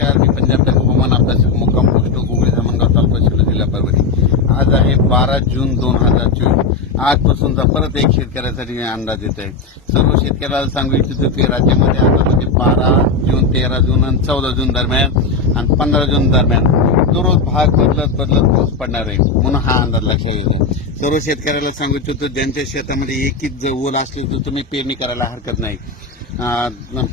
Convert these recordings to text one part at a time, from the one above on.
नमस्कार, मी पंजाब तक हवामान अभ्यासक मुक्काम पोस्ट गुगळी धामणगाव तालुका शिरूर जिल्हा परभणी। आज आहे 12 जून 2024। आजपासूनचा परत एक शेतकऱ्यासाठी अंदाज येत आहे। सर्व शेतकऱ्याला सांगू इच्छितो की राज्यामध्ये आता 12 जून 13 जून आणि 14 जून दरम्यान आणि 15 जून दरम्यान दररोज भाग बदलत पाऊस पडणार आहे, म्हणून हा अंदाज लक्षात येतो। सर्व शेतकऱ्याला सांगू इच्छितो ज्यांच्या शेतामध्ये एकच ओल असली तर तुम्ही पेरणी करायला हरकत नाही।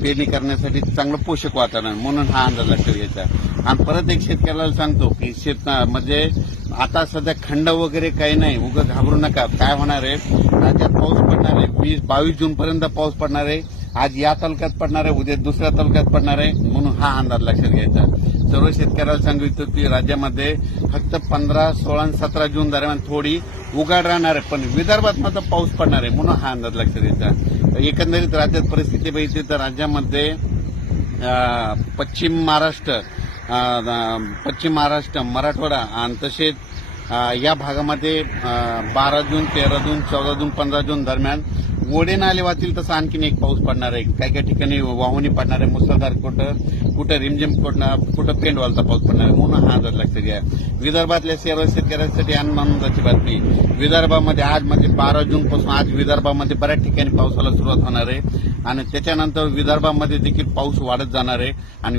पेरणी करण्यासाठी चांगलं पोषक वातावरण, म्हणून हा अंदाज लक्षात घ्यायचा। आणि परत एक शेतकऱ्याला सांगतो की शेत म्हणजे आता सध्या खंड वगैरे काही नाही, उगाच घाबरू नका। काय होणार आहे, राज्यात पाऊस पडणार आहे, 22 जून पर्यंत पाऊस पडणार आहे। आज या तालुक्यात पडणार आहे, उद्या दुसऱ्या तालुक्यात पडणार आहे, म्हणून हा अंदाज लक्षात घ्यायचा। सर्व शेतकऱ्याला सांगितलं की राज्यामध्ये फक्त 15, 16 आणि 17 जून दरम्यान थोडी उघाड राहणार आहे, पण विदर्भात मात्र पाऊस पडणार आहे, म्हणून हा अंदाज लक्षात घ्यायचा। एकंदरीत राज्यात परिस्थिती बघितली तर राज्यामध्ये पश्चिम महाराष्ट्र, मराठवाडा आणि तसेच या भागामध्ये 12 जून, 13 जून, 14 जून, 15 जून दरम्यान ओढे नाले वाहतील तसं आणखीन एक पाऊस पडणार आहे। काही ठिकाणी वाहुनी पडणार आहे, मुसळधार, कुठं रिमझिम, कुठं पेंडवालचा पाऊस पडणार आहे, म्हणून हा अंदाज लक्षात घ्या। विदर्भातल्या सर्व शेतकऱ्यांसाठी आनंदाची बातमी, विदर्भामध्ये आज म्हणजे 12 जून पासून आज विदर्भामध्ये बऱ्याच ठिकाणी पावसाला सुरुवात होणार आहे आणि त्याच्यानंतर विदर्भामध्ये देखील पाऊस वाढत जाणार आहे आणि